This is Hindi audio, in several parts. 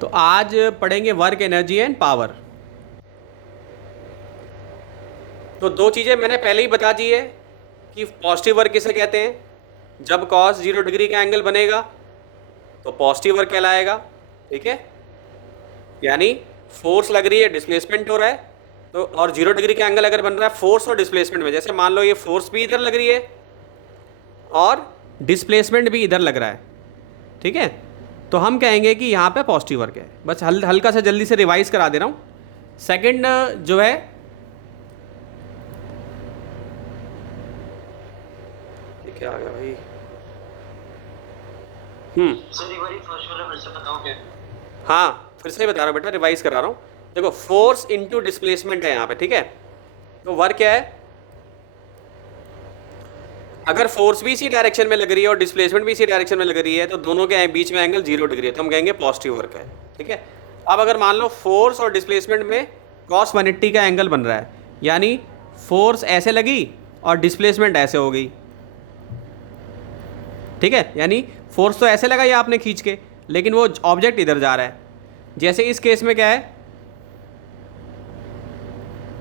तो आज पढ़ेंगे वर्क एनर्जी एंड पावर। तो दो चीज़ें मैंने पहले ही बता दी है कि पॉजिटिव वर्क किसे कहते हैं। जब कॉस 0 डिग्री का एंगल बनेगा तो पॉजिटिव वर्क कहलाएगा। ठीक है, यानी फोर्स लग रही है, डिस्प्लेसमेंट हो रहा है, तो और 0 डिग्री का एंगल अगर बन रहा है फोर्स और डिस्प्लेसमेंट में, जैसे मान लो ये फोर्स भी इधर लग रही है और डिस्प्लेसमेंट भी इधर लग रहा है। ठीक है, तो हम कहेंगे कि यहाँ पे पॉजिटिव वर्क है। बस हल्का सा जल्दी से रिवाइज करा दे रहा हूँ। सेकंड जो है, ये क्या आ गया भाई, हाँ फिर से बता रहा हूँ बेटा, रिवाइज करा रहा हूँ। देखो फोर्स इनटू डिस्प्लेसमेंट है यहाँ पे। ठीक है, तो वर्क क्या है, अगर फोर्स भी इसी डायरेक्शन में लग रही है और डिस्प्लेसमेंट भी इसी डायरेक्शन में लग रही है तो दोनों के बीच में एंगल 0 डिग्री है, तो हम कहेंगे पॉजिटिव वर्क है। ठीक है, अब अगर मान लो फोर्स और डिस्प्लेसमेंट में cos 180 का एंगल बन रहा है, यानी फोर्स ऐसे लगी और डिस्प्लेसमेंट ऐसे हो गई। ठीक है, यानी फोर्स तो ऐसे लगाई आपने खींच के, लेकिन वो ऑब्जेक्ट इधर जा रहा है। जैसे इस केस में क्या है,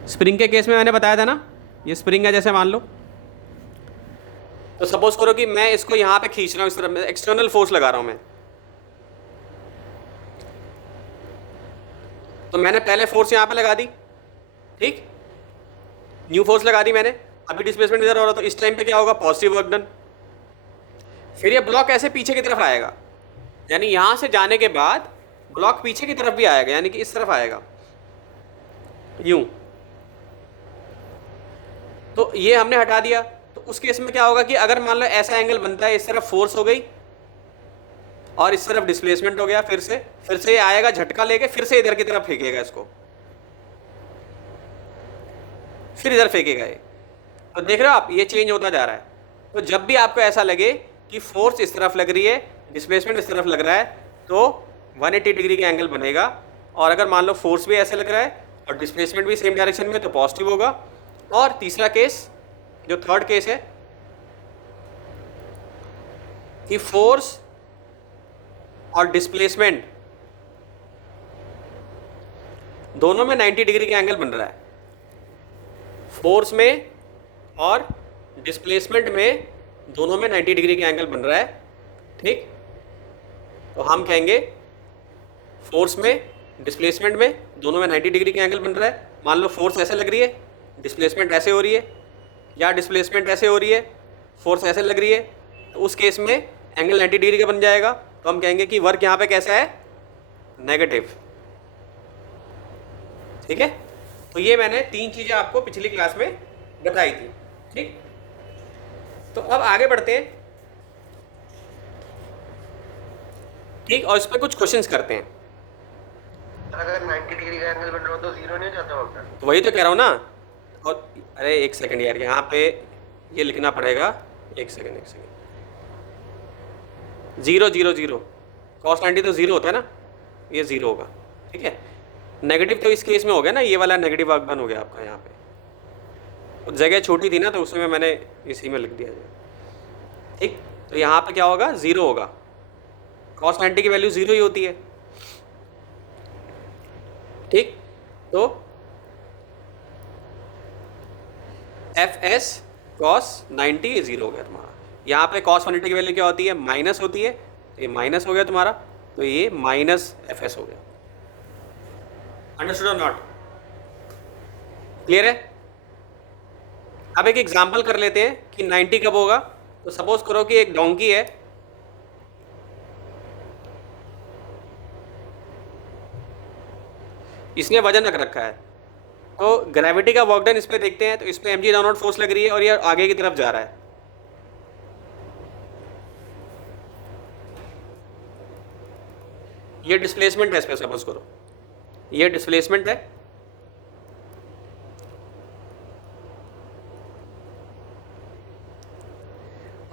स्प्रिंग के केस में मैंने बताया था ना, ये स्प्रिंग है जैसे मान लो, तो सपोज करो कि मैं इसको यहां पे खींच रहा हूं, इस तरफ में एक्सटर्नल फोर्स लगा रहा हूं मैं, तो मैंने पहले फोर्स यहां पे लगा दी, ठीक, न्यू फोर्स लगा दी मैंने, अभी डिस्प्लेसमेंट इधर हो रहा, तो इस टाइम पे क्या होगा, पॉजिटिव वर्क डन। फिर ये ब्लॉक ऐसे पीछे की तरफ आएगा, यानी यहां से जाने के बाद ब्लॉक पीछे की तरफ भी आएगा, यानी कि इस तरफ आएगा यूं। तो ये हमने हटा दिया, तो उस केस में क्या होगा कि अगर मान लो ऐसा एंगल बनता है, इस तरफ फोर्स हो गई और इस तरफ डिस्प्लेसमेंट हो गया, फिर से ये आएगा झटका लेके, फिर से इधर की तरफ फेंकेगा इसको, फिर इधर फेंकेगा ये। तो देख रहे हो आप, ये चेंज होता जा रहा है। तो जब भी आपको ऐसा लगे कि फोर्स इस तरफ लग रही है, डिस्प्लेसमेंट इस तरफ लग रहा है, तो 180 डिग्री का एंगल बनेगा। और अगर मान लो फोर्स भी ऐसे लग रहा है और डिस्प्लेसमेंट भी सेम डायरेक्शन में, तो पॉजिटिव होगा। और तीसरा केस, जो थर्ड केस है, कि फोर्स और डिस्प्लेसमेंट दोनों में 90 डिग्री का एंगल बन रहा है, फोर्स में और डिस्प्लेसमेंट में दोनों में 90 डिग्री का एंगल बन रहा है। ठीक, तो हम कहेंगे फोर्स में डिस्प्लेसमेंट में दोनों में 90 डिग्री का एंगल बन रहा है। मान लो फोर्स ऐसे लग रही है, डिस्प्लेसमेंट ऐसे हो रही है, या डिस्प्लेसमेंट ऐसे हो रही है, फोर्स ऐसे लग रही है, तो उस केस में एंगल 90 डिग्री का बन जाएगा। तो हम कहेंगे कि वर्क यहाँ पे कैसा है, नेगेटिव। ठीक है, तो ये मैंने 3 चीज़ें आपको पिछली क्लास में बताई थी। ठीक, तो अब आगे बढ़ते हैं। ठीक, और इस पर कुछ क्वेश्चंस करते हैं। अगर 90 डिग्री का एंगल बन रहा हो तो 0 नहीं जाता होगा? तो वही तो कह रहा हूँ ना। और अरे एक सेकंड यार, यहाँ पे ये लिखना पड़ेगा, एक सेकंड 0 0 0, cos 90 तो 0 होता है ना, ये 0 होगा। ठीक है, नेगेटिव तो इस केस में हो गया ना, ये वाला नेगेटिव वर्क डन हो गया आपका यहाँ पे। तो जगह छोटी थी ना, तो उसमें मैंने इसी में लिख दिया। ठीक, तो यहाँ पे क्या होगा, 0 होगा, cos 90 की वैल्यू 0 ही होती है। ठीक, तो एफ एस cos 90 0 हो गया तुम्हारा। यहाँ पे cos 180 की वैल्यू क्या होती है, माइनस होती है, तो ये माइनस हो गया तुम्हारा, तो ये माइनस एफ एस हो गया। अंडरस्टूड और नॉट? क्लियर है? अब एक एग्जांपल कर लेते हैं कि 90 कब होगा। तो सपोज करो कि एक डोंकी है, इसने वजन रख रखा है, तो ग्रेविटी का वर्क डन इस पे देखते हैं। तो इस पे mg डाउनवर्ड फोर्स लग रही है और ये आगे की तरफ जा रहा है। ये डिस्प्लेसमेंट है, इस पे सपोज करो ये डिस्प्लेसमेंट है,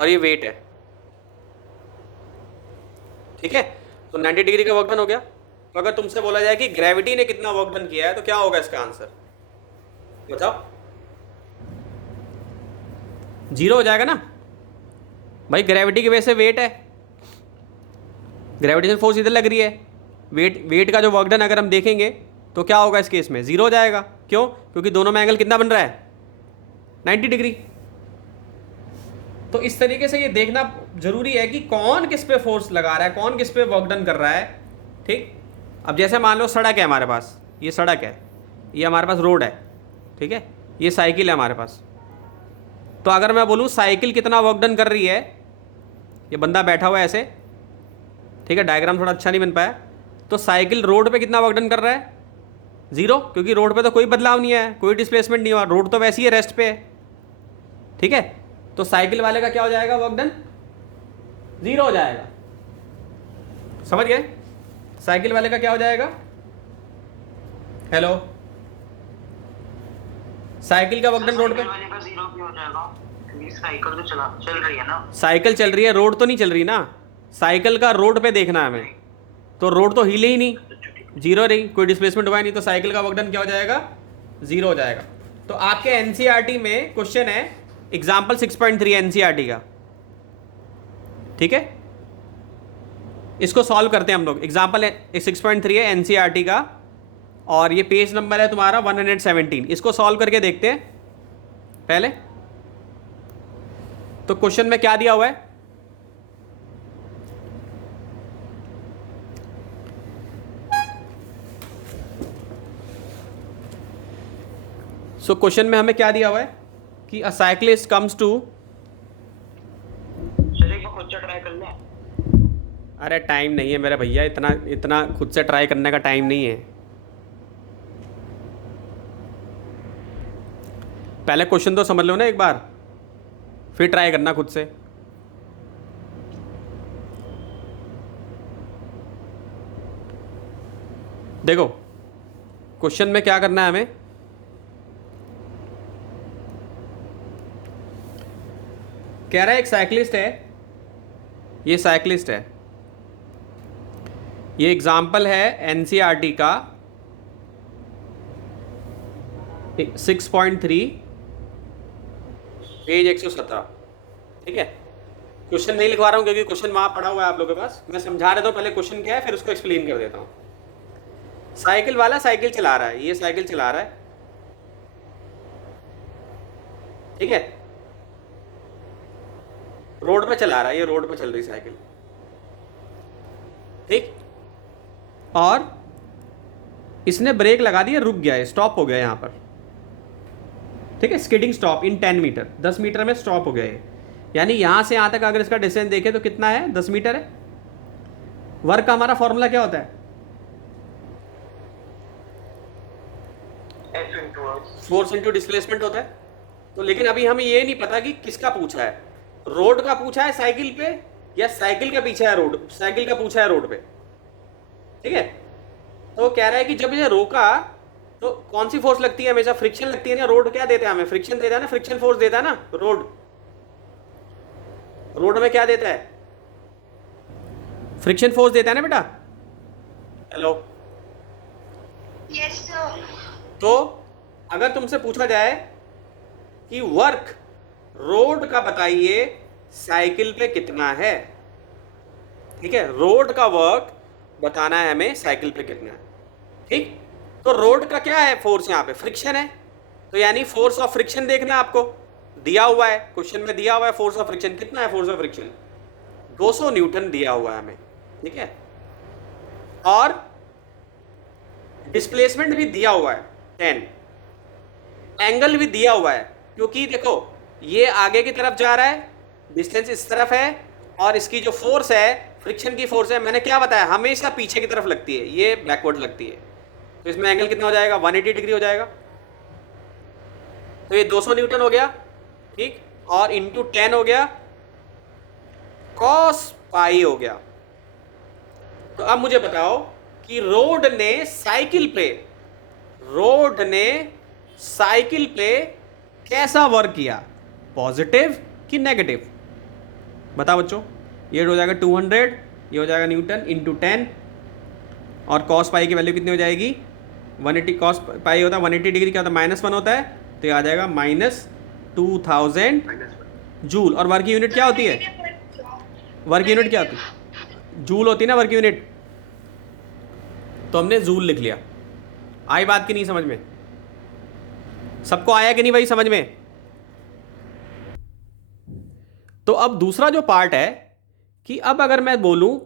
और ये वेट है। ठीक है, तो 90 डिग्री का वर्क डन हो गया। तो अगर तुमसे बोला जाए कि ग्रेविटी ने कितना वर्क डन किया है, तो क्या होगा इसका आंसर, बताओ? 0 हो जाएगा ना भाई, ग्रेविटी की वजह से वेट है, ग्रेविटेशन फोर्स इधर लग रही है, वेट का जो वर्क डन अगर हम देखेंगे तो क्या होगा इस केस में, 0 हो जाएगा। क्यों? क्योंकि दोनों में एंगल कितना बन रहा है, 90 डिग्री। तो इस तरीके से ये देखना जरूरी है कि कौन किस पे फोर्स लगा रहा है, कौन किस पे वर्क डन कर रहा है। ठीक, अब जैसे मान लो सड़क है हमारे पास, ये सड़क है, ये हमारे पास रोड है, ठीक है, ये साइकिल है हमारे पास। तो अगर मैं बोलूँ साइकिल कितना वर्क डन कर रही है, ये बंदा बैठा हुआ है ऐसे, ठीक है, डायग्राम थोड़ा अच्छा नहीं बन पाया, तो साइकिल रोड पे कितना वर्क डन कर रहा है, 0, क्योंकि रोड पे तो कोई बदलाव नहीं है, कोई डिस्प्लेसमेंट नहीं हुआ, रोड तो वैसी है, रेस्ट पे है, ठीक है। तो साइकिल वाले का क्या हो जाएगा, वर्क डन 0 हो जाएगा। समझ गए? साइकिल वाले का क्या हो जाएगा, हेलो, साइकिल का वर्क डन रोड पे, वाले का 0 क्यों हो जाएगा? क्योंकि साइकिल तो चल रही है ना। साइकिल चल रही है, रोड तो नहीं चल रही ना, साइकिल का रोड पे देखना है हमें, तो रोड तो हिले ही नहीं, 0 रही, कोई डिस्प्लेसमेंट हुआ ही नहीं, तो साइकिल का वर्क डन क्या हो जाएगा, 0 हो जाएगा। तो आपके एनसीईआरटी में क्वेश्चन है एग्जाम्पल 6.3 एनसीईआरटी का, ठीक है, इसको सॉल्व करते हैं हम लोग। एग्जाम्पल 6.3 है एनसीईआरटी का, और ये पेज नंबर है तुम्हारा 117। इसको सॉल्व करके देखते हैं पहले। तो क्वेश्चन में क्या दिया हुआ है, सो क्वेश्चन में हमें क्या दिया हुआ है कि अ साइक्लिस्ट कम्स टू, चलिए एक बार खुद से ट्राई कर लें। अरे टाइम नहीं है मेरे भैया, इतना खुद से ट्राई करने का टाइम नहीं है। पहले क्वेश्चन तो समझ लो ना एक बार, फिर ट्राई करना खुद से। देखो क्वेश्चन में क्या करना है हमें, कह रहा है एक साइक्लिस्ट है, ये साइक्लिस्ट है, ये एग्जाम्पल है एनसीईआरटी का 6.3 पेज 117, ठीक है। क्वेश्चन नहीं लिखवा रहा हूँ क्योंकि क्वेश्चन वहाँ पड़ा हुआ है आप लोगों के पास, मैं समझा रहा था पहले क्वेश्चन क्या है फिर उसको एक्सप्लेन कर देता हूँ। साइकिल वाला साइकिल चला रहा है, ये साइकिल चला रहा है, ठीक है, रोड पे चला रहा है, ये रोड पे चल रही साइकिल, ठीक, और इसने ब्रेक लगा दिया, रुक गया है, स्टॉप हो गया यहाँ पर, ठीक है, skidding stop in 10 meter, 10 meter में स्टॉप हो गया है। यानी यहाँ से यहाँ तक अगर इसका डिस्टेंस देखें तो कितना है, 10 मीटर है। वर्क का हमारा फॉर्मूला क्या होता है, फोर्स इंटू डिस्प्लेसमेंट होता है। तो लेकिन अभी हमें ये नहीं पता कि किसका पूछा है, रोड का पूछा है साइकिल पे या साइकिल का पीछे है रोड, साइकिल का पूछा है रोड पे, ठीक है। तो कह रहा है कि जब ये रोका तो कौन सी फोर्स लगती है, हमेशा फ्रिक्शन लगती है ना, रोड क्या देता है हमें, फ्रिक्शन देता है ना, फ्रिक्शन फोर्स देता है ना रोड में क्या देता है, फ्रिक्शन फोर्स देता है ना बेटा, हेलो, यस सर। तो अगर तुमसे पूछा जाए कि वर्क रोड का बताइए साइकिल पे कितना है, ठीक है, रोड का वर्क बताना है हमें साइकिल पे कितना है, ठीक। तो रोड का क्या है फोर्स, यहाँ पे फ्रिक्शन है, तो यानी फोर्स ऑफ फ्रिक्शन देखना है आपको, दिया हुआ है क्वेश्चन में, दिया हुआ है फोर्स ऑफ फ्रिक्शन, कितना है फोर्स ऑफ फ्रिक्शन, 200 न्यूटन दिया हुआ है हमें, ठीक है, और डिस्प्लेसमेंट भी दिया हुआ है 10, एंगल भी दिया हुआ है, क्योंकि देखो ये आगे की तरफ जा रहा है, डिस्टेंस इस तरफ है, और इसकी जो फोर्स है फ्रिक्शन की फोर्स है, मैंने क्या बताया, हमेशा पीछे की तरफ लगती है, ये बैकवर्ड लगती है, तो इसमें एंगल कितना हो जाएगा, 180 डिग्री हो जाएगा। तो ये 200 न्यूटन हो गया, ठीक, और इंटू 10 हो गया, कॉस पाई हो गया। तो अब मुझे बताओ कि रोड ने साइकिल पे कैसा वर्क किया, पॉजिटिव कि नेगेटिव, बताओ बच्चों। ये हो जाएगा 200, ये हो जाएगा न्यूटन इंटू 10, और कॉस पाई की वैल्यू कितनी हो जाएगी, 180, कॉस पाई होता है 180 डिग्री, क्या होता है -1 होता है, तो ये आ जाएगा -2000 जूल। और वर्क यूनिट क्या होती है, वर्क यूनिट क्या होती है, जूल होती है ना वर्क यूनिट। तो हमने जूल लिख लिया। आई बात की नहीं समझ में? सबको आया कि नहीं भाई समझ में? तो अब दूसरा जो पार्ट है कि अब अगर मैं बोलूं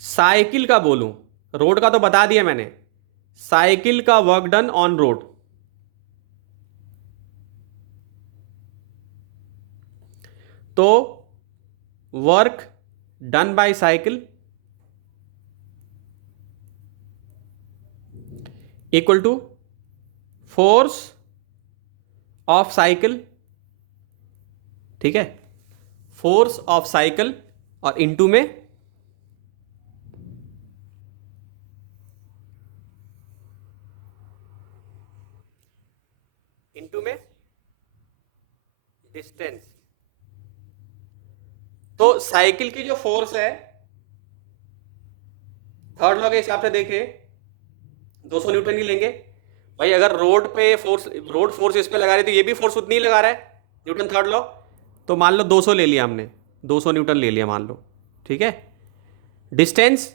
साइकिल का, बोलूं रोड का तो बता दिया मैंने, साइकिल का वर्क डन ऑन रोड, तो work done by cycle equal to force of cycle, ठीक है, फोर्स ऑफ साइकिल और इनटू में डिस्टेंस। तो साइकिल की जो फोर्स है थर्ड लॉ के हिसाब से देखें 200 न्यूटन ही लेंगे भाई। अगर रोड पे फोर्स, रोड फोर्स इस पे लगा रही तो ये भी फोर्स उतनी ही लगा रहा है, न्यूटन थर्ड लॉ। तो मान लो 200 ले लिया हमने, 200 न्यूटन ले लिया मान लो, ठीक है। डिस्टेंस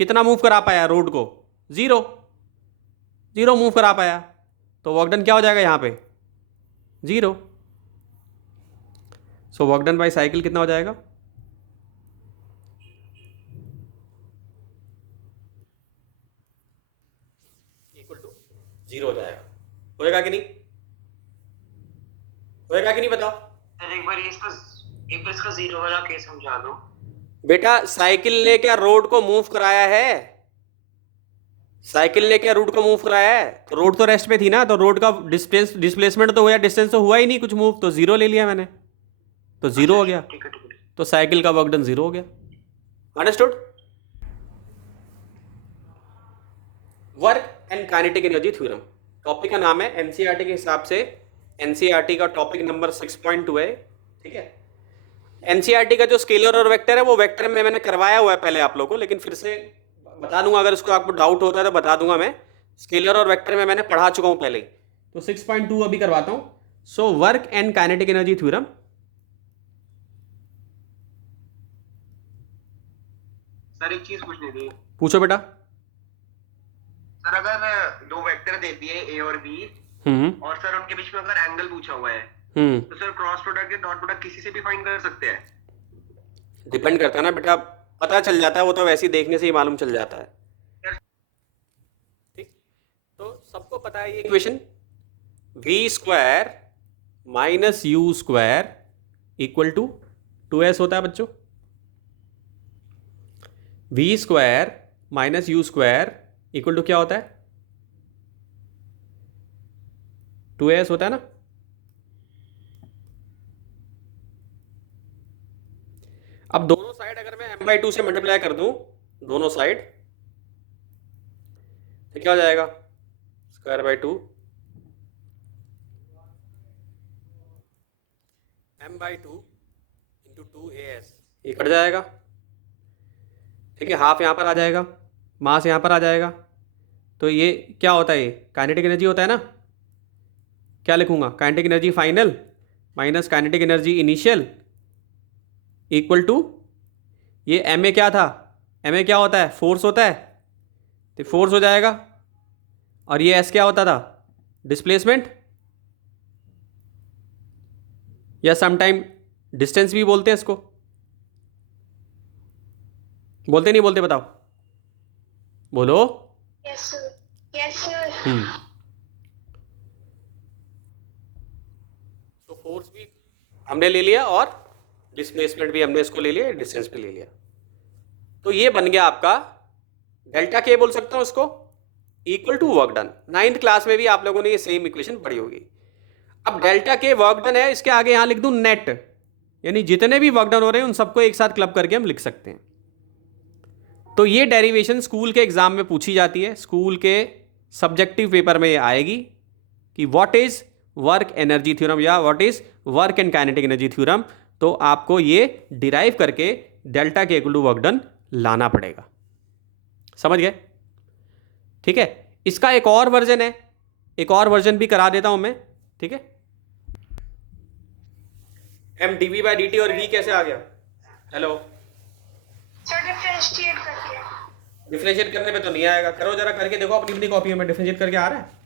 कितना मूव करा पाया रोड को? जीरो, जीरो मूव करा पाया, तो वर्क डन क्या हो जाएगा यहाँ पे? Zero. So work done by cycle कितना हो जाएगा? इक्वल टू जीरो हो जाएगा। होएगा कि नहीं? होएगा कि नहीं बताओ? एक बार इसका जीरो वाला केस समझा दो बेटा। साइकिल ने क्या रोड को मूव कराया है? साइकिल ने क्या रोड को मूव कराया है? तो रोड तो रेस्ट पे थी ना, तो रोड का डिस्प्लेसमेंट तो हुआ, डिस्टेंस तो हुआ ही नहीं कुछ मूव, तो जीरो ले लिया मैंने, तो जीरो हो गया। ठीक है। तो साइकिल का वर्क डन जीरो हो गया। Understood? Work and kinetic energy theorem, topic का नाम है एनसीईआरटी के हिसाब से, एनसीईआरटी का टॉपिक नंबर 6.2 है, ठीक है। एनसीईआरटी का जो स्केलर और वेक्टर है वो वेक्टर में मैंने करवाया हुआ है पहले आप लोगों को, लेकिन फिर से बता दूंगा, अगर उसको आपको डाउट होता है तो बता दूंगा मैं। स्केलर और वेक्टर में मैंने पढ़ा चुका हूं पहले, तो 6.2 अभी करवाता हूं। So work and kinetic energy theorem. Sir एक चीज पूछनी थी। पूछो बेटा। सर अगर दो वेक्टर दे दिए ए और बी, और सर उनके बीच में अगर एंगल पूछा हुआ है, तो सर क्रॉस प्रोडक्ट या डॉट प्रोडक्ट किसी से भी फाइंड कर सकते हैं? डिपेंड करता है ना बेटा, पता चल जाता है वो तो, वैसे ही देखने से ही मालूम चल जाता है। ठीक, तो सबको पता है ये equation, v square minus u square equal to 2s होता है बच्चों। v square minus u square equal to क्या होता है? 2s होता है ना। अब दोनों साइड अगर मैं m/2 से मल्टीप्लाई कर दूं, दोनों साइड, तो क्या हो जाएगा? Square by 2 m/2 into 2as, ये कट जाएगा, ठीक है। हाफ यहाँ पर आ जाएगा, मास यहाँ पर आ जाएगा, तो ये क्या होता है? ये काइनेटिक एनर्जी होता है ना। क्या लिखूंगा? Kinetic energy final minus kinetic energy initial equal to, ये एम ए क्या था? एम ए क्या होता है? फोर्स होता है, तो फोर्स हो जाएगा। और ये एस क्या होता था? डिस्प्लेसमेंट, या समटाइम डिस्टेंस भी बोलते हैं इसको, बोलते नहीं बोलते बताओ, बोलो। Yes sir, yes sir. तो फोर्स भी हमने ले लिया और डिस्प्लेसमेंट भी हमने इसको ले लिया, डिस्टेंस भी ले लिया, तो ये बन गया आपका डेल्टा के, बोल सकता हूं इसको, equal to work done. 9th class में भी आप लोगों ने ये सेम इक्वेशन पढ़ी होगी। अब डेल्टा के वर्क डन है, इसके आगे यहां लिख दूं नेट, यानी जितने भी वर्क डन हो रहे हैं उन सबको एक साथ क्लब करके हम लिख सकते हैं। तो ये डेरिवेशन स्कूल के एग्जाम में पूछी जाती है, स्कूल के सब्जेक्टिव पेपर में ये आएगी कि what is work energy theorem या what is work and kinetic energy theorem. तो आपको ये डिराइव करके डेल्टा के इक्वल टू वर्क डन लाना पड़ेगा, समझ गए? ठीक है। इसका एक और वर्जन है, एक और वर्जन भी करा देता हूं मैं, ठीक है। M d v by d t और वी कैसे आ गया? हेलो, सर डिफरेंशिएट करके। डिफरेंशिएट करने पे तो नहीं आएगा, करो जरा करके देखो अपनी अपनी कॉपी में, डिफरेंशिएट करके आ रहा है?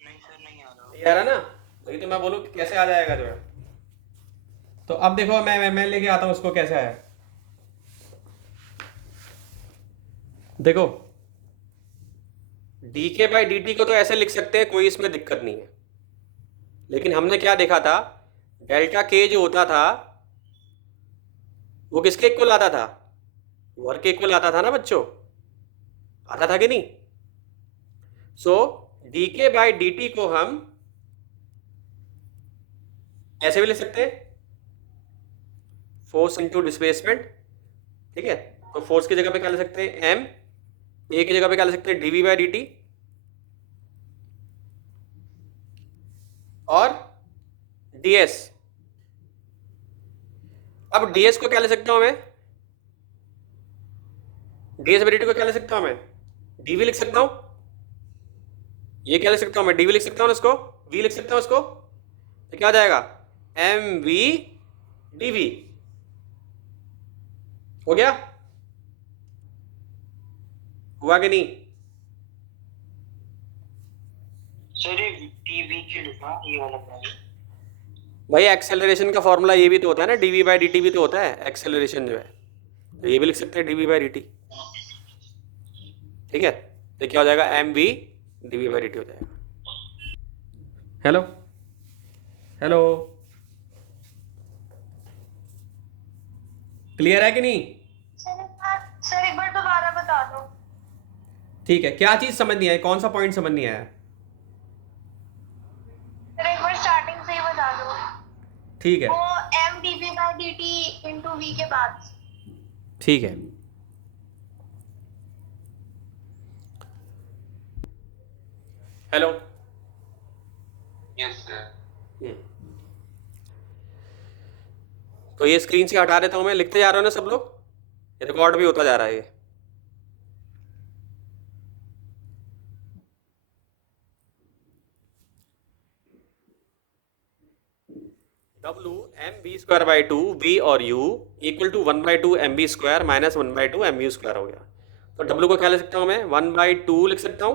नहीं सर, नहीं आ रहा। ये आ रहा ना, वही तो मैं बोलूँ कि कैसे आ जाएगा जो है। तो अब देखो मैं लेके आता हूँ उसको, कैसे आया देखो। डी के बाई डी टी को तो ऐसे लिख सकते हैं, कोई इसमें दिक्कत नहीं है, लेकिन हमने क्या देखा था, डेल्टा के जो होता था वो किसके इक्वल आता था? वर्क के इक्वल आता था ना बच्चों, आता था कि नहीं? सो डी के बाई डी टी को हम ऐसे भी लिख सकते हैं, फोर्स इंटू डिस्प्लेसमेंट, ठीक है। तो फोर्स की जगह पे क्या लिख सकते हैं? एम। ए की जगह पे क्या लिख सकते हैं? D v by d t. और डी एस, अब डी एस को क्या लिख सकता हूं मैं? D s by d t को क्या लिख सकता हूं मैं? डी वी लिख सकता हूं। ये क्या लिख सकता हूं मैं? डी वी लिख सकता हूं इसको, वी लिख सकता हूं इसको, तो क्या हो जाएगा? M v d v. हो गया? हुआ कि नहीं? सर ये टीवी की लिखा, ये वाला पानी। भाई एक्सेलरेशन का फॉर्मूला ये भी तो होता है ना, d v by d t भी तो होता है एक्सेलरेशन जो है, तो ये भी लिख सकते हैं d v by d t, ठीक है। तो क्या हो जाएगा? M v d v by d t हो जाएगा। हेलो हेलो, क्लियर है कि नहीं? सर एक बार दोबारा बता दो। ठीक है, क्या चीज समझ नहीं आई, कौन सा पॉइंट समझ नहीं आया? सर एक बार स्टार्टिंग से ही बता दो। ठीक है, वो m d v by d t into v के बाद। ठीक है। Hello, yes sir. तो ये स्क्रीन से हटा देता हूं मैं, लिखते जा रहा हूं ना सब लोग, रिकॉर्ड भी होता जा रहा है ये। W m b square by two v और U equal to 1/2 m b square minus 1/2 m u square हो गया। तो W को क्या लिख सकता हूं मैं? 1/2 लिख सकता हूं,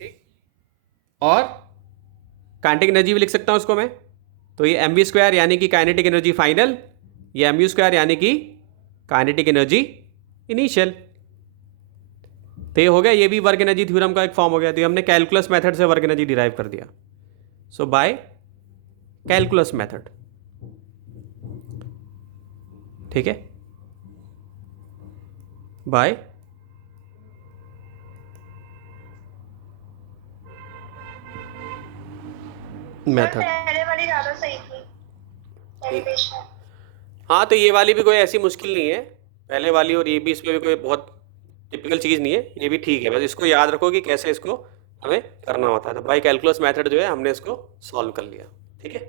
ठीक। और काइनेटिक एनर्जी भी लिख सकता हूं उसको मैं, तो ये एम बी स्क्वायर यानी कि काइनेटिक एनर्जी फाइनल, ये एम यू स्क्वायर यानी कि काइनेटिक एनर्जी इनिशियल। तो ये हो गया, ये भी वर्क एनर्जी थ्योरम का एक फॉर्म हो गया। तो ये हमने कैलकुलस मेथड से वर्क एनर्जी डिराइव कर दिया। सो बाय कैलकुलस मेथड, ठीक है, बाय मेथड। पहले वाली ज्यादा सही थी डेरिवेशन। हाँ, तो ये वाली भी कोई ऐसी मुश्किल नहीं है, पहले वाली और ये भी, इसमें भी कोई बहुत टिपिकल चीज़ नहीं है, ये भी ठीक है। बस इसको याद रखो कि कैसे इसको हमें करना होता है। तो बाय कैलकुलस मेथड जो है हमने इसको सॉल्व कर लिया, ठीक है।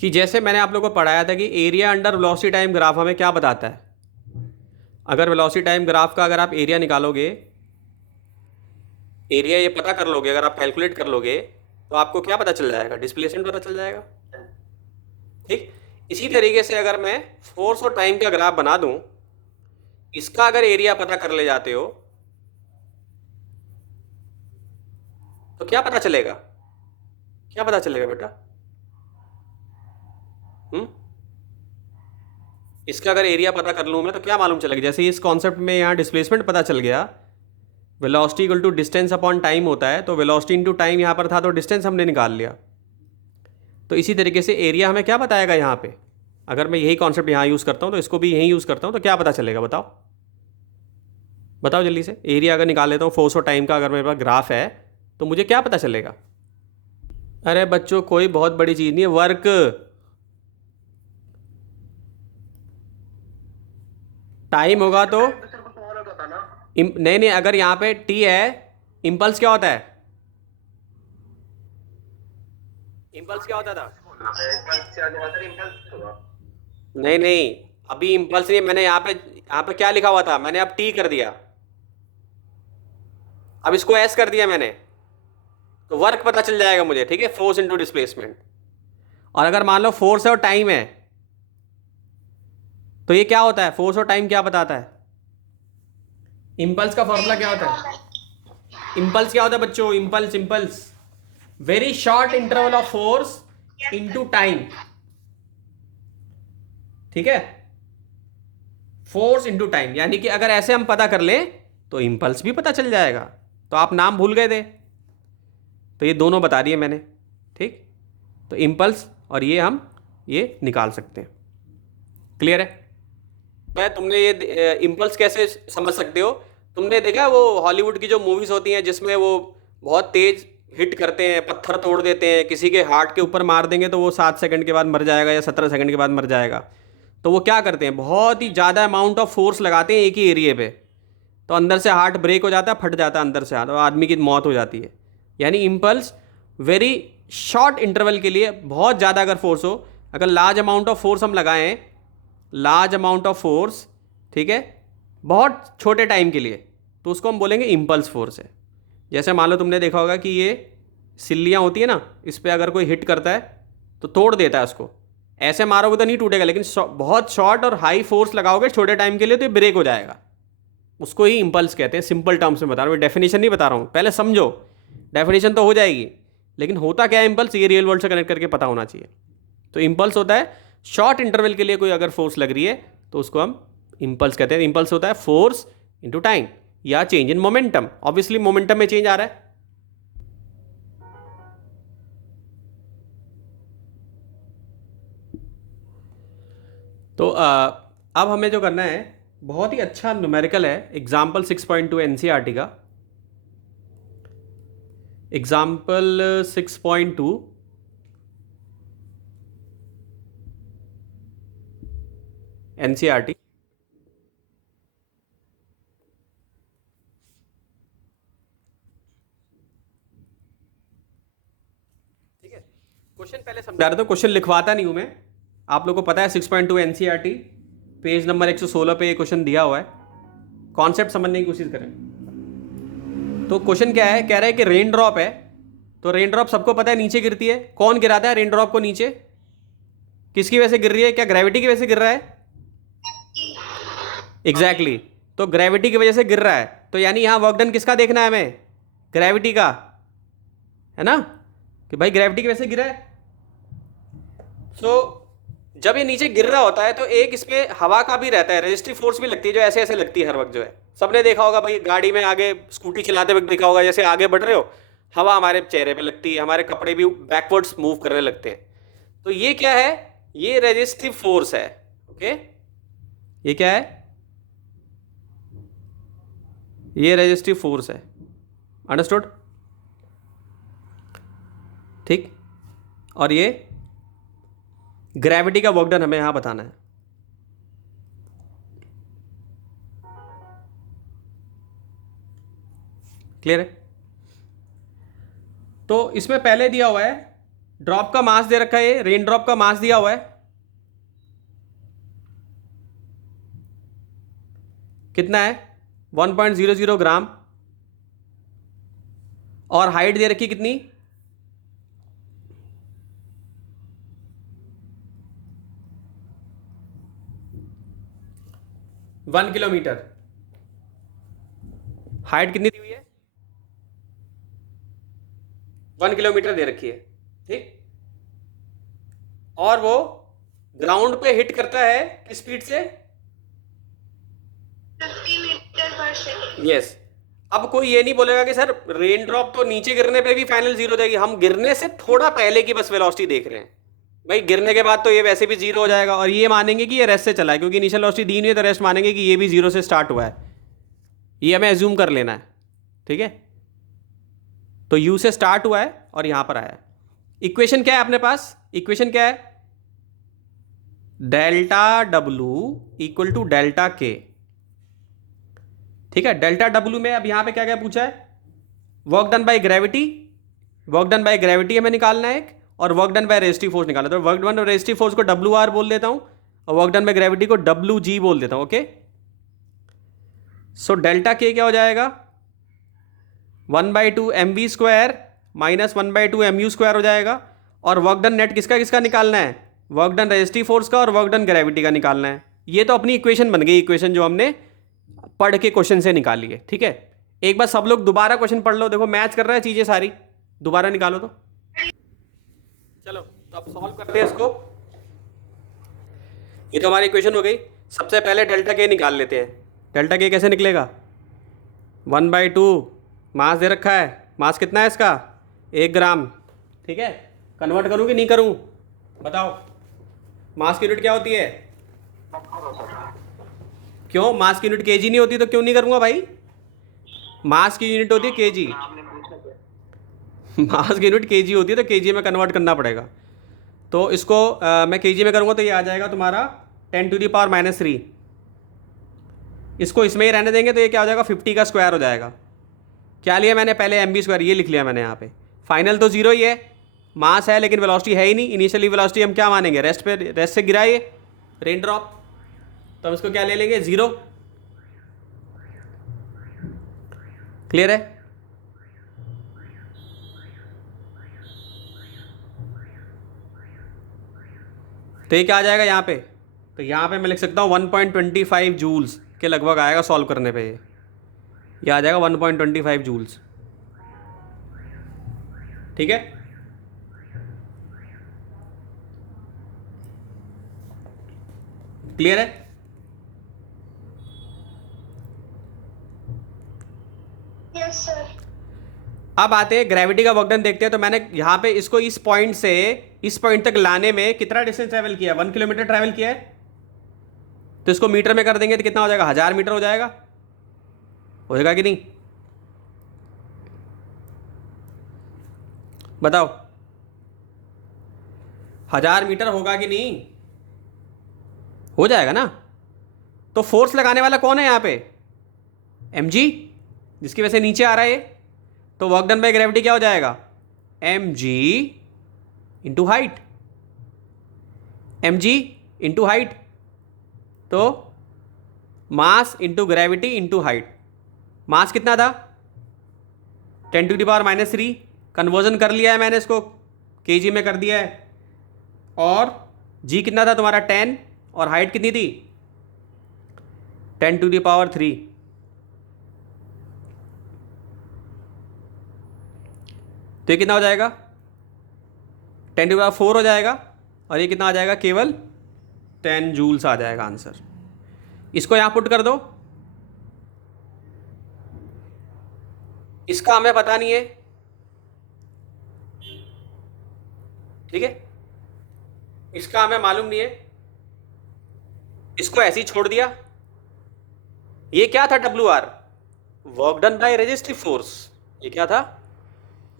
कि जैसे मैंने आप लोगों को पढ़ाया था कि area under velocity time graph हमें क्या बताता है। अगर वेलोसिटी टाइम ग्राफ का अगर आप एरिया निकालोगे, एरिया ये पता कर लोगे, अगर आप कैलकुलेट कर लोगे, तो आपको क्या पता चल जाएगा? डिस्प्लेसमेंट पता चल जाएगा, ठीक। इसी तरीके से अगर मैं फोर्स और टाइम का ग्राफ बना दूं, इसका अगर एरिया पता कर ले जाते हो तो क्या पता चलेगा? क्या पता चलेगा बेटा? इसका अगर एरिया पता कर लूं मैं तो क्या मालूम चलेगा? जैसे इस कॉन्सेप्ट में यहाँ डिस्प्लेसमेंट पता चल गया, velocity equal to distance upon time होता है, तो वेलोसिटी इंटू टाइम यहाँ पर था तो डिस्टेंस हमने निकाल लिया। तो इसी तरीके से एरिया हमें क्या बताएगा यहाँ पे, अगर मैं यही कॉन्सेप्ट यहाँ यूज़ करता हूँ तो इसको भी यही यूज़ करता हूँ तो क्या पता चलेगा, बताओ बताओ जल्दी से। एरिया अगर निकाल लेता हूँ फोर्स और टाइम का, अगर मेरे पास ग्राफ है तो मुझे क्या पता चलेगा। अरे बच्चों कोई बहुत बड़ी चीज़ नहीं है, वर्क। टाइम होगा तो सर कुछ और होता था ना। नहीं नहीं, अगर यहाँ पे टी है, इम्पल्स क्या होता है, इम्पल्स क्या होता था? नहीं नहीं, अभी इम्पल्स नहीं, मैंने यहाँ पे क्या लिखा हुआ था, मैंने अब टी कर दिया, अब इसको एस कर दिया मैंने, तो वर्क पता चल जाएगा मुझे, ठीक है, फोर्स इनटू डिस्प्लेसमेंट। और अगर मान लो फोर्स है और टाइम है तो ये क्या होता है, फोर्स और टाइम क्या बताता है? इम्पल्स का फॉर्मूला क्या होता है? इम्पल्स क्या होता है बच्चों? Impulse, impulse very short interval of force into time, ठीक है, फोर्स इनटू टाइम। यानी कि अगर ऐसे हम पता कर लें तो इम्पल्स भी पता चल जाएगा। तो आप नाम भूल गए थे, तो ये दोनों बता दिए मैंने, ठीक। तो इम्पल्स और ये हम ये निकाल सकते हैं। क्लियर है? मैं तुमने ये इम्पल्स कैसे समझ सकते हो, तुमने देखा वो हॉलीवुड की जो मूवीज़ होती हैं जिसमें वो बहुत तेज़ हिट करते हैं, पत्थर तोड़ देते हैं, किसी के हार्ट के ऊपर मार देंगे तो वो 7 सेकंड के बाद मर जाएगा या 17 सेकंड के बाद मर जाएगा। तो वो क्या करते हैं, बहुत ही ज़्यादा अमाउंट ऑफ फोर्स लगाते हैं एक ही एरिए पे, तो अंदर से हार्ट ब्रेक हो जाता है, फट जाता है अंदर से हार्ट, और आदमी की मौत हो जाती है। यानी इम्पल्स वेरी शॉर्ट इंटरवल के लिए बहुत ज़्यादा अगर फोर्स हो, अगर लार्ज अमाउंट ऑफ फोर्स हम लगाएं, लार्ज अमाउंट ऑफ फोर्स, ठीक है, बहुत छोटे टाइम के लिए, तो उसको हम बोलेंगे इम्पल्स फोर्स है। जैसे मान लो तुमने देखा होगा कि ये सिल्लियाँ होती है ना, इस पर अगर कोई हिट करता है तो तोड़ देता है उसको, ऐसे मारोगे तो नहीं टूटेगा, लेकिन बहुत शॉर्ट और हाई फोर्स लगाओगे छोटे टाइम के लिए तो ये ब्रेक हो जाएगा। उसको ही इम्पल्स कहते हैं, सिंपल टर्म्स में बता रहा हूँ, डेफिनेशन नहीं बता रहा हूँ, पहले समझो। डेफिनेशन तो हो जाएगी, लेकिन होता क्या है इम्पल्स, ये रियल वर्ल्ड से कनेक्ट करके पता होना चाहिए। तो इम्पल्स होता है शॉर्ट इंटरवल के लिए कोई अगर फोर्स लग रही है तो उसको हम इम्पल्स कहते हैं। इम्पल्स होता है फोर्स इनटू टाइम या change in momentum. Obviously momentum में चेंज आ रहा है। तो अब हमें जो करना है, बहुत ही अच्छा न्यूमेरिकल है, एग्जाम्पल 6.2 एनसीईआरटी का। Example 6.2 NCERT. ठीक है, क्वेश्चन पहले समझा रहा था, क्वेश्चन लिखवाता नहीं हूं मैं, आप लोगों को पता है 6.2 एनसीईआरटी पेज नंबर 116 पे ये क्वेश्चन दिया हुआ है। कॉन्सेप्ट समझने की कोशिश करें। तो क्वेश्चन क्या है, कह रहा है कि रेन ड्रॉप है, तो रेन ड्रॉप सबको पता है नीचे गिरती है। कौन गिराता है रेन ड्रॉप को नीचे? किसकी वजह से गिर रही है? क्या ग्रेविटी की वजह से गिर रहा है? एग्जैक्टली तो ग्रेविटी की वजह से गिर रहा है, तो यानी यहां वर्क डन किसका देखना है हमें? ग्रेविटी का, है ना, कि भाई ग्रेविटी की वजह से गिरा है। सो जब ये नीचे गिर रहा होता है तो एक इसमें हवा का भी रहता है, रेजिस्टिव फोर्स भी लगती है, जो ऐसे ऐसे लगती है हर वक्त, जो है सबने देखा होगा भाई, गाड़ी में आगे स्कूटी चलाते वक्त देखा होगा, जैसे आगे बढ़ रहे हो हवा हमारे चेहरे पे लगती है, हमारे कपड़े भी बैकवर्ड्स मूव करने लगते हैं। तो ये क्या है, ये रेजिस्टिव फोर्स है। ओके, ये क्या है? ये रेजिस्टिव फोर्स है। अंडरस्टूड? ठीक, और ये ग्रेविटी का वर्क डन हमें यहां बताना है। क्लियर है? तो इसमें पहले दिया हुआ है ड्रॉप का मास दे रखा है, रेन ड्रॉप का मास दिया हुआ है कितना है, 1.00 ग्राम, और हाइट दे रखी कितनी, 1 किलोमीटर। हाइट कितनी दी हुई है? 1 किलोमीटर दे रखी है, ठीक। और वो ग्राउंड पे हिट करता है किस स्पीड से? 50 मीटर पर सेकंड। यस। अब कोई ये नहीं बोलेगा कि सर रेन ड्रॉप तो नीचे गिरने पे भी फाइनल जीरो हो जाएगी, हम गिरने से थोड़ा पहले की बस वेलोसिटी देख रहे हैं। भाई गिरने के बाद तो ये वैसे भी जीरो हो जाएगा, और ये मानेंगे कि ये रेस्ट से चला है, क्योंकि इनिशियल वेलोसिटी दी नहीं है, तो रेस्ट मानेंगे कि ये भी जीरो से स्टार्ट हुआ है, ये हमें एज्यूम कर लेना है। ठीक है, तो यू से स्टार्ट हुआ है और यहां पर आया है। इक्वेशन क्या है अपने पास? इक्वेशन क्या है? Delta W equal to delta K. ठीक है, डेल्टा डब्लू में अब यहां पे क्या क्या पूछा है? Work done by gravity, work done by gravity हमें निकालना है एक, और work done bye resistive force निकालना है। तो work done bye resistive force को डब्ल्यू आर बोल देता हूं, और वर्क डन बाय ग्रेविटी को डब्ल्यू जी बोल देता हूं। ओके, सो डेल्टा के क्या हो जाएगा? 1/2 mv square minus 1/2 mu square हो जाएगा। और वर्क डन नेट किसका किसका निकालना है? वर्क डन रेजिस्टिव फोर्स का और वर्क डन ग्रेविटी का निकालना है। ये तो अपनी इक्वेशन बन गई, इक्वेशन जो हमने पढ़ के क्वेश्चन से निकाली है। ठीक है, एक बार सब लोग दोबारा क्वेश्चन पढ़ लो, देखो मैच कर रहा है चीजें सारी, दोबारा निकालो तो। चलो तो अब सॉल्व करते हैं इसको। ये तो हमारी इक्वेशन हो गई। सबसे पहले डेल्टा के निकाल लेते हैं। डेल्टा के कैसे निकलेगा? 1/2 मास दे रखा है, मास कितना है इसका? 1 ग्राम। ठीक है, कन्वर्ट करूँ कि नहीं करूँ बताओ? मास की यूनिट क्या होती है? क्यों मास की यूनिट केजी नहीं होती? तो क्यों नहीं करूँगा भाई? मास की यूनिट होती है केजी, मास की यूनिट केजी होती है, तो केजी में कन्वर्ट करना पड़ेगा। तो इसको मैं केजी में करूँगा तो ये आ जाएगा तुम्हारा 10⁻³ इसको इसमें ही रहने देंगे तो ये क्या हो जाएगा? 50 का स्क्वायर हो जाएगा। क्या लिया मैंने पहले? mv स्क्वायर, ये लिख लिया मैंने यहाँ पे। फाइनल तो जीरो ही है, मास है लेकिन वेलोसिटी है ही नहीं। इनिशियली वेलोसिटी हम क्या मानेंगे? रेस्ट पे, रेस्ट से गिरा ये रेन ड्रॉप, तो हम इसको क्या ले लेंगे? जीरो। क्लियर है? तो ये क्या आ जाएगा यहाँ पे? तो यहाँ पे मैं लिख सकता हूँ 1.25 जूल्स के लगभग आएगा सॉल्व करने पे। ये आ जाएगा 1.25 जूल्स। ठीक है, क्लियर है? Yes sir. अब आते हैं ग्रेविटी का वर्क डन देखते हैं। तो मैंने यहाँ पे इसको इस पॉइंट से इस पॉइंट तक लाने में कितना डिस्टेंस ट्रैवल किया? 1 किलोमीटर ट्रैवल किया है। तो इसको मीटर में कर देंगे तो कितना हो जाएगा? 1000 मीटर हो जाएगा। होएगा कि नहीं बताओ? 1000 मीटर होगा कि नहीं? हो जाएगा ना। तो फोर्स लगाने वाला कौन है यहाँ पे? mg, जिसकी वजह से नीचे आ रहा है ये। तो वर्क डन बाय ग्रेविटी क्या हो जाएगा? mg into height, mg into height. तो mass into gravity into height. Mass कितना था? 10⁻³ कन्वर्जन कर लिया है मैंने, इसको केजी में कर दिया है। और g कितना था तुम्हारा? 10, और हाइट कितनी थी? 10⁻³ तो ये कितना हो जाएगा? 10⁻⁴ हो जाएगा। और ये कितना आ जाएगा? केवल 10 जूल्स आ जाएगा आंसर। इसको यहां पुट कर दो। इसका हमें पता नहीं है, ठीक है, इसका हमें मालूम नहीं है, इसको ऐसे ही छोड़ दिया। ये क्या था? WR, work done bye resistive force. ये क्या था?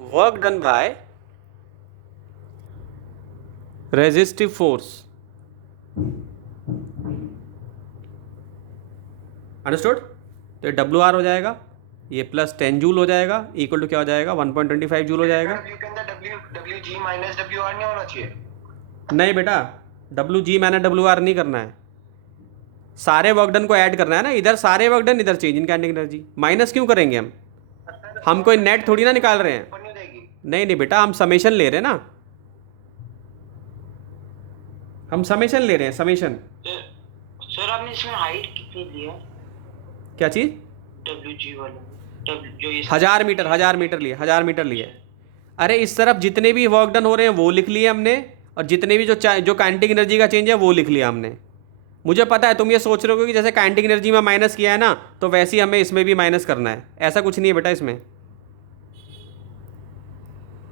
Work done bye resistive force. Understood? तो WR हो जाएगा, ये प्लस 10 जूल हो जाएगा, इक्वल टू क्या हो जाएगा? 1.25 जूल हो जाएगा। WG माइनस WR नहीं होना चाहिए? नहीं बेटा, WG माइनस WR नहीं करना है, सारे वर्क डन को ऐड करना है ना। इधर सारे वर्क डन, इधर change in kinetic energy. Minus क्यों करेंगे हम कोई नेट थोड़ी ना निकाल रहे हैं। नहीं नहीं बेटा, हम समेशन ले रहे हैं ना, हम समेशन ले रहे हैं, समेशन। सर आपने इसमें हाइट कितनी ली है? क्या चीज? WG वाला जो ये 1000 मीटर, 1000 मीटर लिए, 1000 मीटर लिए। अरे इस तरफ जितने भी वर्क डन हो रहे हैं वो लिख लिए हमने, और जितने भी जो काइनेटिक एनर्जी का चेंज है वो लिख लिया हमने। मुझे पता है तुम ये सोच रहे हो कि जैसे काइनेटिक एनर्जी में माइनस किया है ना, तो वैसे ही हमें इसमें भी माइनस करना है। ऐसा कुछ नहीं है बेटा, इसमें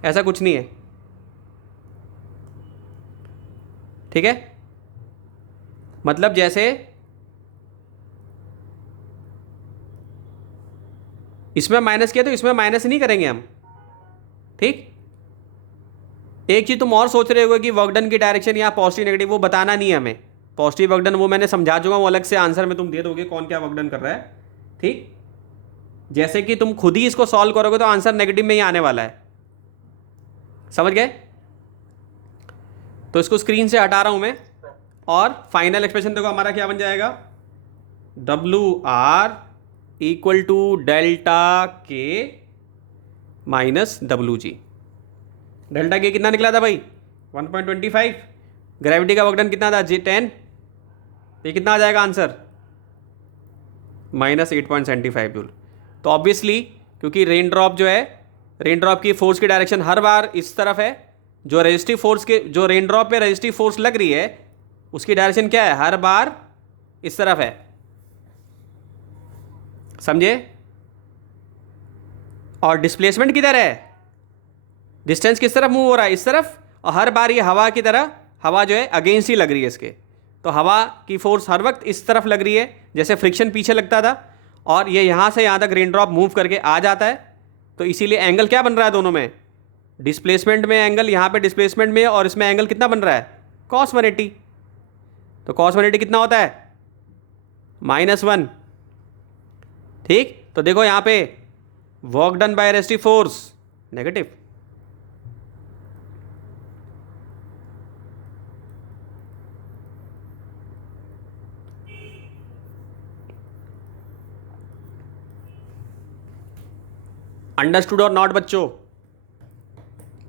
ऐसा कुछ नहीं है, ठीक है। मतलब जैसे इसमें माइनस किया तो इसमें माइनस नहीं करेंगे हम, ठीक। एक चीज तुम और सोच रहे हो कि वर्क डन की डायरेक्शन यहाँ पॉजिटिव नेगेटिव, वो बताना नहीं है हमें। पॉजिटिव वर्क डन वो मैंने समझा चुका, वो अलग से आंसर में तुम दे दोगे कौन क्या वर्क डन कर रहा है, ठीक। जैसे कि तुम खुद ही इसको सॉल्व करोगे तो आंसर नेगेटिव में ही आने वाला है, समझ गए। तो इसको स्क्रीन से हटा रहा हूं मैं, और फाइनल एक्सप्रेशन देखो हमारा क्या बन जाएगा, WR इक्वल टू डेल्टा के माइनस WG। डेल्टा के कितना निकला था भाई, 1.25। ग्रेविटी का वर्कडन कितना था, G10। ये कितना आ जाएगा आंसर, -8.75 जूल। तो ऑब्वियसली क्योंकि रेन ड्रॉप जो है, रेन ड्रॉप की फोर्स की डायरेक्शन हर बार इस तरफ है, जो रेजिस्टिव फोर्स के, जो रेन ड्रॉप पे रेजिस्टिव फोर्स लग रही है उसकी डायरेक्शन क्या है, हर बार इस तरफ है, समझे। और डिस्प्लेसमेंट किधर है, डिस्टेंस किस तरफ मूव हो रहा है, इस तरफ। और हर बार ये हवा की तरह, हवा जो है अगेंस्ट ही लग रही है इसके, तो हवा की फोर्स हर वक्त इस तरफ लग रही है, जैसे फ्रिक्शन पीछे लगता था, और ये यहाँ से यहाँ तक रेन ड्रॉप मूव करके आ जाता है। तो इसीलिए एंगल क्या बन रहा है दोनों में, डिस्प्लेसमेंट में एंगल, यहाँ पे डिस्प्लेसमेंट में, और इसमें एंगल कितना बन रहा है, cos 180। तो cos 180 कितना होता है, -1, ठीक। तो देखो यहाँ पे work done bye resistive force negative. Understood और नॉट बच्चों,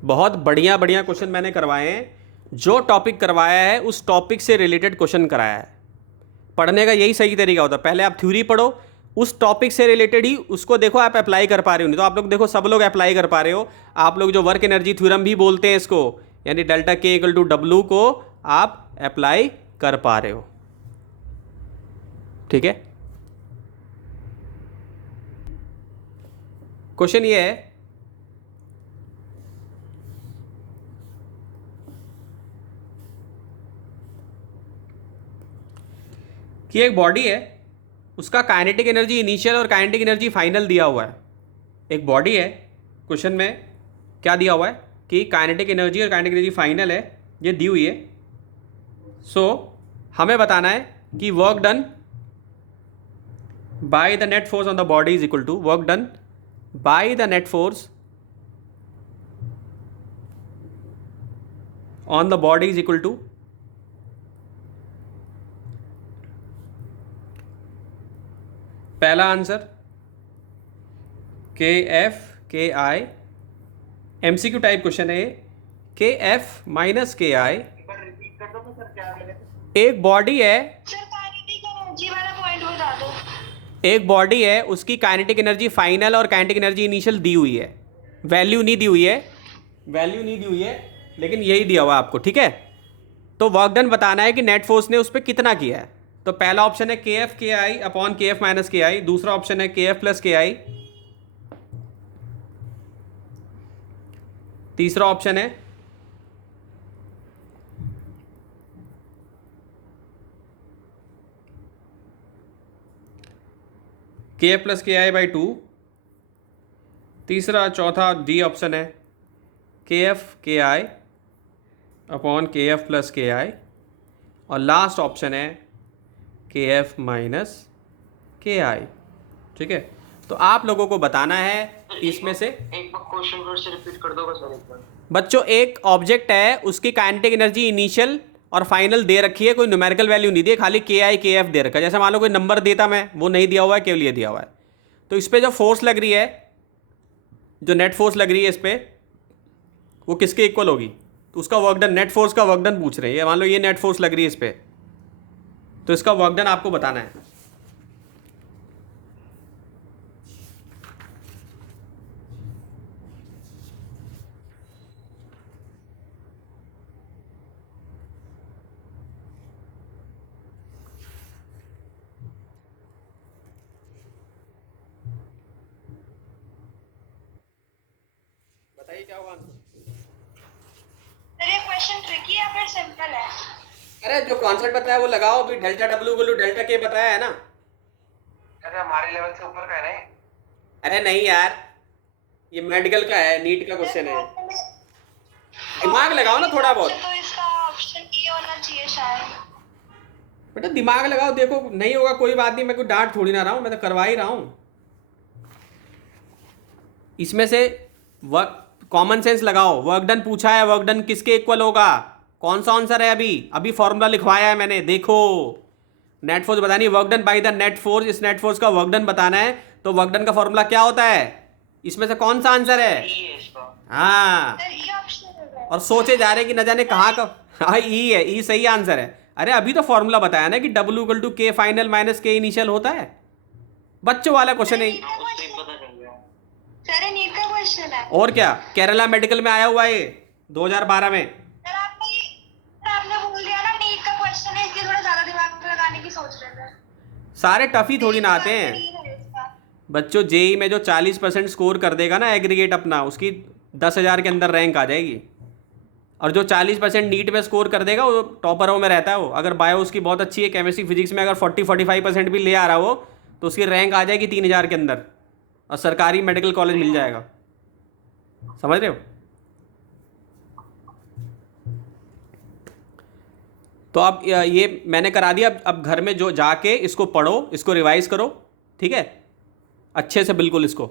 बहुत बढ़िया बढ़िया क्वेश्चन मैंने करवाए हैं। जो टॉपिक करवाया है उस टॉपिक से रिलेटेड क्वेश्चन कराया है। पढ़ने का यही सही तरीका होता है, पहले आप थ्योरी पढ़ो, उस टॉपिक से रिलेटेड ही उसको देखो आप अप्लाई कर पा रहे हो। नहीं तो आप लोग देखो सब लोग अप्लाई कर पा रहे हो, आप लोग जो वर्क एनर्जी थ्योरम भी बोलते हैं इसको, यानी डेल्टा के इक्वल टू W को आप अप्लाई कर पा रहे हो, ठीक है। क्वेश्चन ये है कि एक बॉडी है, उसका काइनेटिक एनर्जी इनिशियल और काइनेटिक एनर्जी फाइनल दिया हुआ है। एक बॉडी है, क्वेश्चन में क्या दिया हुआ है कि काइनेटिक एनर्जी और काइनेटिक एनर्जी फाइनल है, ये दी हुई है। सो हमें बताना है कि work done by the net force on the body is equal to work done by the net force on the body is equal to पहला answer KF KI, MCQ type question है, KF माइनस KI। एक बॉडी है, सर काइनेटिक एनर्जी वाला पॉइंट बता दो। एक बॉडी है, उसकी काइनेटिक एनर्जी फाइनल और काइनेटिक एनर्जी इनिशियल दी हुई है, वैल्यू नहीं दी हुई है, वैल्यू नहीं दी हुई है, लेकिन यही दिया हुआ है आपको, ठीक है। तो वर्क डन बताना है कि नेट फोर्स ने उस पर कितना किया है। तो पहला ऑप्शन है KF KI upon KF minus KI, दूसरा ऑप्शन है KF प्लस KI, तीसरा ऑप्शन है KF प्लस KI बाई 2, तीसरा चौथा डी ऑप्शन है KF KI upon KF plus KI, और लास्ट ऑप्शन है KF माइनस KI, ठीक है। तो आप लोगों को बताना है इसमें से, एक बार क्वेश्चन फिर से रिपीट कर दो सर एक बार। बच्चों एक ऑब्जेक्ट है, उसकी काइनेटिक एनर्जी इनिशियल और फाइनल दे रखी है, कोई न्यूमेरिकल वैल्यू नहीं दी, खाली KI KF दे रखा है। जैसे मान लो कोई नंबर देता मैं, वो नहीं दिया हुआ है, केवल ये दिया हुआ है। तो इस पर जो फोर्स लग रही है, जो नेट फोर्स लग रही है इस पर, वो किसके इक्वल होगी, तो उसका वर्क डन, नेट फोर्स का वर्क डन पूछ रहे हैं। ये मान लो ये नेट फोर्स लग रही है इस पर, तो इसका वर्क डन आपको बताना है। बताइए क्या होगा आंसर। सर ये क्वेश्चन ट्रिकी है फिर सिंपल है? अरे जो कॉन्सेप्ट बताया वो लगाओ, अभी delta W equal to delta K बताया है ना। अरे हमारे लेवल से ऊपर का है ना। अरे नहीं यार, ये मेडिकल का है, नीट का क्वेश्चन है। दिमाग लगाओ ना थोड़ा बहुत। तो इसका ऑप्शन ए होना चाहिए शायद। बेटा दिमाग लगाओ, देखो नहीं होगा कोई बात नहीं, मैं कोई डांट थोड़ी ना रहा हूँ, मैं तो करवा ही रहा हूँ। इसमें से वर्क कॉमन सेंस लगाओ। वर्क डन पूछा है, वर्क डन किसके इक्वल होगा, कौन सा आंसर है। अभी फॉर्मूला लिखवाया है मैंने, देखो। नेट फोर्स बतानी, work done by the net force, इस नेट फोर्स का वर्क डन बताना है, तो वर्क डन का फॉर्मूला क्या होता है, इसमें से कौन सा आंसर है। हाँ, सर ये ऑप्शन है। और सोचे जा रहे कि न जाने कहाँ का। हाँ ई है, ई सही आंसर है। अरे अभी तो फॉर्मूला बताया ना कि W इक्वल टू के फाइनल माइनस के इनिशियल होता है, बच्चों वाला क्वेश्चन है। सर ये नीट का क्वेश्चन है। और क्या, केरला मेडिकल में आया हुआ है 2012 में। सर आपने बोल दिया ना नीट का क्वेश्चन है, इसलिए थोड़ा ज्यादा दिमाग लगाने की सोच रहे थे। सारे टफ ही थोड़ी ना आते हैं बच्चों। जेई में जो 40% स्कोर कर देगा ना एग्रीगेट अपना, उसकी 10,000 के अंदर रैंक आ जाएगी। और जो 40% नीट में स्कोर कर देगा वो टॉपरों में रहता है। वो अगर बायो उसकी बहुत अच्छी है, केमिस्ट्री फिजिक्स में अगर 40-45% भी ले आ रहा हो तो उसकी रैंक आ जाएगी 3,000 के अंदर, और सरकारी मेडिकल कॉलेज मिल जाएगा। समझ रहे हो। तो अब ये मैंने करा दिया। अब घर में जो जाके इसको पढ़ो, इसको रिवाइज करो, ठीक है, अच्छे से बिल्कुल इसको।